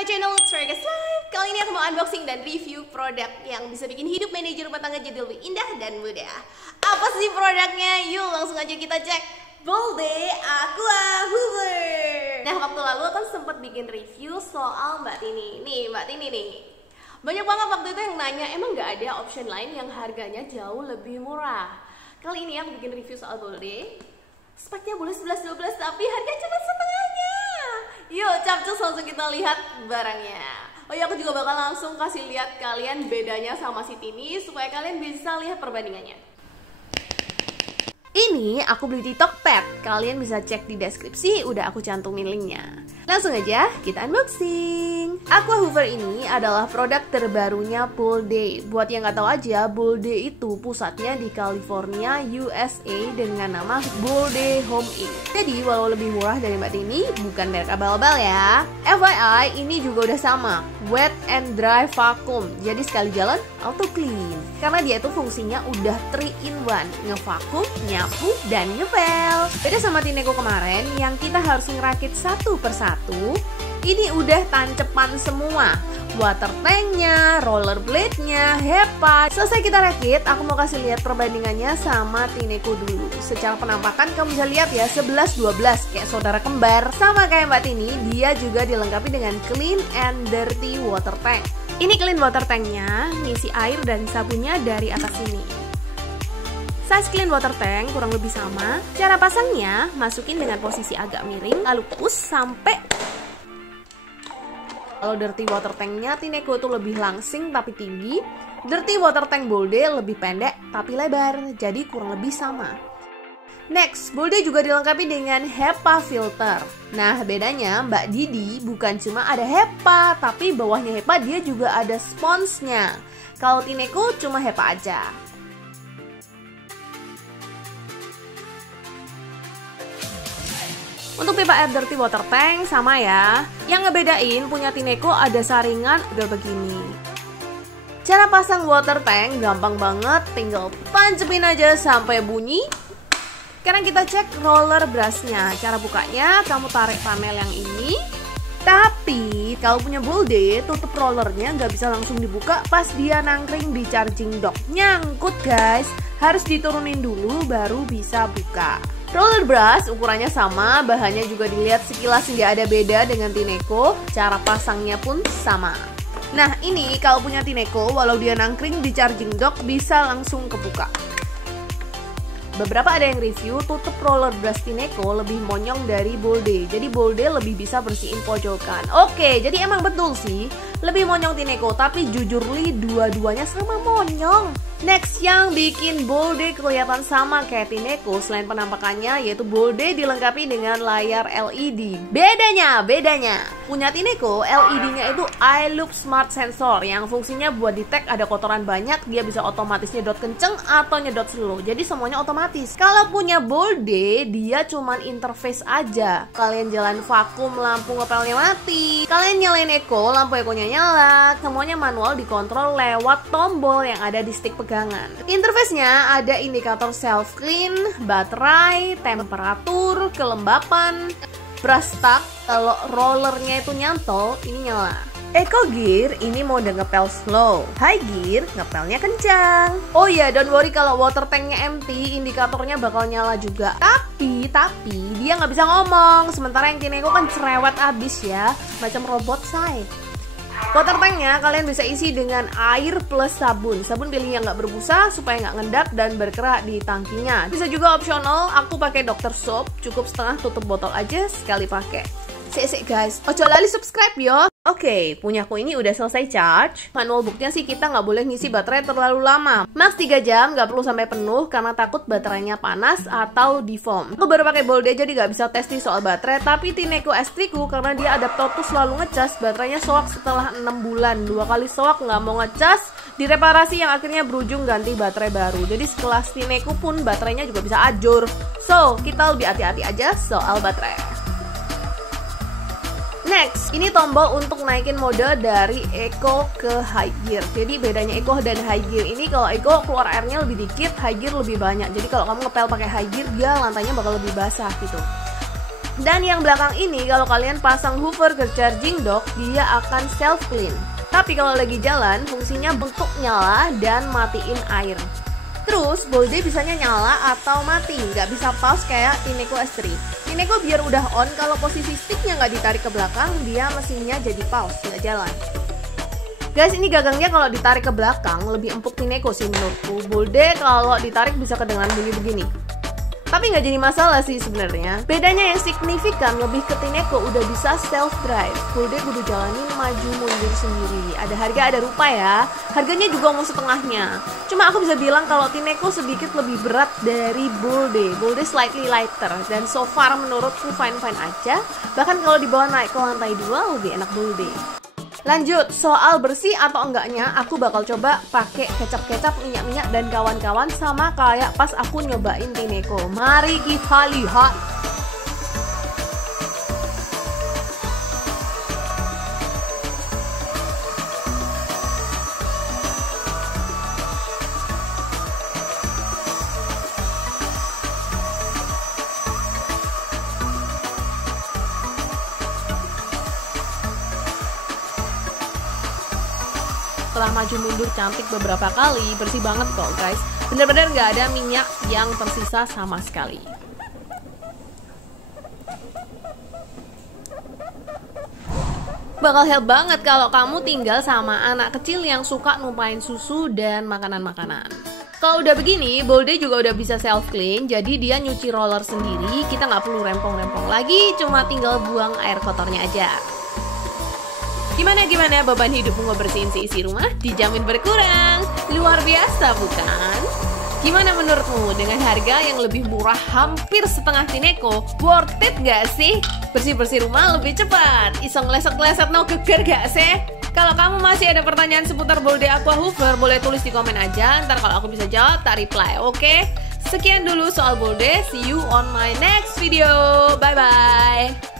my channel, it's Vegas Live. Kali ini aku mau unboxing dan review produk yang bisa bikin hidup manajer rumah tangga jadi lebih indah dan mudah. Apa sih produknya? Yuk langsung aja kita cek. Bolde Aqua Hoover. Nah, waktu lalu kan sempat bikin review soal Mbak Tini. Nih, Mbak Tini nih. Banyak banget waktu itu yang nanya, emang nggak ada option lain yang harganya jauh lebih murah? Kali ini aku bikin review soal Bolde. Speknya boleh 11-12 tapi harga cuma setengahnya. Yuk capcus langsung kita lihat barangnya. Oh ya, aku juga bakal langsung kasih lihat kalian bedanya sama si Tini supaya kalian bisa lihat perbandingannya. Ini aku beli di Tokped. Kalian bisa cek di deskripsi, udah aku cantumin linknya. Langsung aja kita unboxing. Aqua Hoover ini adalah produk terbarunya Bolde. Buat yang nggak tahu aja, Bolde itu pusatnya di California, USA dengan nama Bolde Home Inc. Jadi walau lebih murah dari Mbak Tini, bukan merek abal-abal ya. FYI, ini juga udah sama, wet and dry vacuum. Jadi sekali jalan auto clean. Karena dia itu fungsinya udah 3 in 1, ngevakum, nyapu, dan ngepel. Beda sama Tineco kemarin yang kita harus ngerakit satu persatu. Ini udah tancepan semua, water tanknya, rollerblade-nya, HEPA. Selesai kita rakit, aku mau kasih lihat perbandingannya sama Tineco dulu. Secara penampakan kamu bisa lihat ya, 11-12 kayak saudara kembar. Sama kayak Mbak Tini, dia juga dilengkapi dengan clean and dirty water tank. Ini clean water tanknya, ngisi air dan sabunnya dari atas sini. Size clean water tank kurang lebih sama. Cara pasangnya, masukin dengan posisi agak miring, lalu push sampai. Kalau dirty water tanknya Tineco itu lebih langsing tapi tinggi. Dirty water tank Bolde lebih pendek tapi lebar, jadi kurang lebih sama. Next, Bolde juga dilengkapi dengan HEPA filter. Nah, bedanya Mbak Didi bukan cuma ada HEPA, tapi bawahnya HEPA dia juga ada sponsnya. Kalau Tineco cuma HEPA aja. Untuk pipa air dirty water tank sama ya. Yang ngebedain punya Tineco ada saringan udah begini. Cara pasang water tank gampang banget, tinggal pancepin aja sampai bunyi. Sekarang kita cek roller brushnya. Cara bukanya kamu tarik panel yang ini. Tapi kalau punya Bolde, tutup rollernya nggak bisa langsung dibuka pas dia nangkring di charging dock. Nyangkut guys, harus diturunin dulu baru bisa buka. Roller brush ukurannya sama, bahannya juga dilihat sekilas nggak ada beda dengan Tineco. Cara pasangnya pun sama. Nah ini kalau punya Tineco, walau dia nangkring di charging dock bisa langsung kebuka. Beberapa ada yang review tutup roller brush Tineco lebih monyong dari Bolde. Jadi Bolde lebih bisa bersihin pojokan. Oke, jadi emang betul sih lebih monyong Tineco, tapi jujur li dua-duanya sama monyong. Next, yang bikin Bolde kelihatan sama kayak Tineco selain penampakannya, yaitu Bolde dilengkapi dengan layar LED. Bedanya punya Tineco, LED-nya itu iLoop Smart Sensor yang fungsinya buat detect ada kotoran banyak, dia bisa otomatis nyedot kenceng atau nyedot slow. Jadi semuanya otomatis. Kalau punya Bolde, dia cuman interface aja. Kalian jalan vakum, lampu ngepelnya mati. Kalian nyalain eco, lampu econya nyala. Semuanya manual dikontrol lewat tombol yang ada di stick pegangan. Interface-nya ada indikator self clean, baterai, temperatur, kelembapan, brush stuck. Kalau rollernya itu nyantol, ini nyala. Eco gear ini mode ngepel slow, high gear ngepelnya kencang. Oh iya, don't worry kalau water tanknya empty, indikatornya bakal nyala juga. Tapi dia nggak bisa ngomong. Sementara yang Tineco kan cerewet abis ya, macam robot say. Water tanknya kalian bisa isi dengan air plus sabun. Sabun pilih yang nggak berbusa supaya nggak ngendap dan berkerak di tangkinya. Bisa juga opsional, aku pakai Dr. Soap, cukup setengah tutup botol aja sekali pakai. Sik guys, ojo lali subscribe yo. Oke, punyaku ini udah selesai charge. Manual booknya sih kita nggak boleh ngisi baterai terlalu lama. Max 3 jam, nggak perlu sampai penuh karena takut baterainya panas atau deform. Aku baru pakai Bolde jadi nggak bisa tes nih soal baterai. Tapi Tineco S3 ku karena dia adaptor tuh selalu ngecas, baterainya soak setelah 6 bulan. 2 kali soak nggak mau ngecas, direparasi yang akhirnya berujung ganti baterai baru. Jadi sekelas Tineco pun baterainya juga bisa ajur. So, kita lebih hati-hati aja soal baterai. Next, ini tombol untuk naikin mode dari Eco ke High Gear. Jadi bedanya Eco dan High Gear ini, kalau Eco keluar airnya lebih dikit, High Gear lebih banyak. Jadi kalau kamu ngepel pakai High Gear, dia lantainya bakal lebih basah gitu. Dan yang belakang ini kalau kalian pasang Hoover ke charging dock, dia akan self clean. Tapi kalau lagi jalan, fungsinya bentuk nyala dan matiin air. Terus Bolde bisanya nyala atau mati, nggak bisa pause kayak Tineco S3. Tineco biar udah on, kalau posisi sticknya nggak ditarik ke belakang, dia mesinnya jadi pause, nggak jalan. Guys, ini gagangnya kalau ditarik ke belakang lebih empuk Tineco sih menurutku. Bolde kalau ditarik bisa kedengaran bunyi begini. Tapi nggak jadi masalah sih sebenarnya. Bedanya yang signifikan lebih ke Tineco udah bisa self drive. Bolde kudu jalanin maju mundur sendiri. Ada harga ada rupa ya. Harganya juga mau setengahnya. Cuma aku bisa bilang kalau Tineco sedikit lebih berat dari Bolde. Bolde slightly lighter dan so far menurutku fine-fine aja. Bahkan kalau dibawa naik ke lantai 2 lebih enak Bolde. Lanjut, soal bersih atau enggaknya, aku bakal coba pakai kecap-kecap, minyak-minyak dan kawan-kawan sama kayak pas aku nyobain Tineco. Mari kita lihat. Setelah maju mundur cantik beberapa kali, bersih banget kok guys. Bener-bener nggak ada minyak yang tersisa sama sekali. Bakal help banget kalau kamu tinggal sama anak kecil yang suka numpain susu dan makanan-makanan. Kalau udah begini, Bolde juga udah bisa self clean, jadi dia nyuci roller sendiri. Kita nggak perlu rempong-rempong lagi, cuma tinggal buang air kotornya aja. Gimana beban hidupmu ngebersihin seisi rumah? Dijamin berkurang. Luar biasa bukan? Gimana menurutmu dengan harga yang lebih murah hampir setengah Tineco? Worth it gak sih? Bersih-bersih rumah lebih cepat. Iseng leset-leset no geger gak sih? Kalau kamu masih ada pertanyaan seputar Bolde Aqua Hoover, boleh tulis di komen aja. Ntar kalau aku bisa jawab, tak reply, oke? Sekian dulu soal Bolde. See you on my next video. Bye-bye.